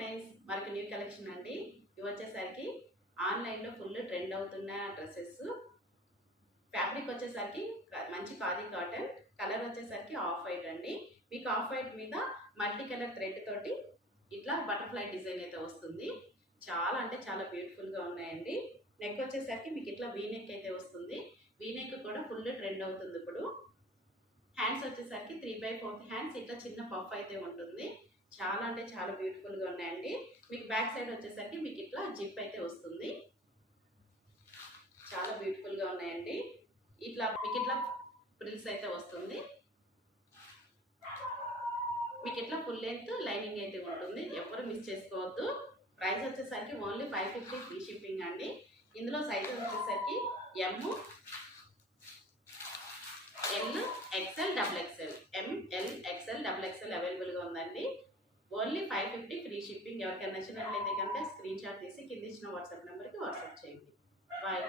Friends, మనకి new collection అండి. ఇవి వచ్చేసరికి ఆన్లైన్లో ఫుల్ ట్రెండ్ అవుతున్న డ్రెస్సెస్. ఫ్యాబ్రిక్ వచ్చేసరికి మంచి ఖాదీ కాటన్, కలర్ వచ్చేసరికి ఆఫ్ వైట్ అండి. మీకు ఆఫ్ వైట్ మీద మల్టీ కలర్ థ్రెడ్ తోటి ఇట్లా బటర్ఫ్లై డిజైన్ అయితే వస్తుంది. చాలా అంటే చాలా బ్యూటిఫుల్గా ఉన్నాయండి. నెక్ వచ్చేసరికి మీకు ఇట్లా వీ నెక్ అయితే వస్తుంది. వీ నెక్ కూడా ఫుల్ ట్రెండ్ అవుతుంది ఇప్పుడు. హ్యాండ్స్ వచ్చేసరికి 3/4 హ్యాండ్స్, ఇట్లా చిన్న పఫ్ అయితే ఉంటుంది. చాలా అంటే చాలా బ్యూటిఫుల్గా ఉన్నాయండి. మీకు బ్యాక్ సైడ్ వచ్చేసరికి మీకు ఇట్లా జిప్ అయితే వస్తుంది. చాలా బ్యూటిఫుల్గా ఉన్నాయండి. మీకు ఇట్లా ఫ్రిల్స్ అయితే వస్తుంది. మీకు ఇట్లా ఫుల్ లెంత్ లైనింగ్ అయితే ఉంటుంది. ఎవరు మిస్ చేసుకోవద్దు. ప్రైస్ వచ్చేసరికి ఓన్లీ 550 ఫ్రీ షిప్పింగ్ అండి. ఇందులో సైజు వచ్చేసరికి M, L, XL, XXL, ML, XL, XXL అవైలబుల్గా ఉందండి. Only 550 free shipping. ఎవరికైనా నచ్చినట్లయితే కనుక స్క్రీన్ షాట్ తీసి కింద ఇచ్చిన వాట్సాప్ నెంబర్కి వాట్సాప్ చేయండి. బాయ్.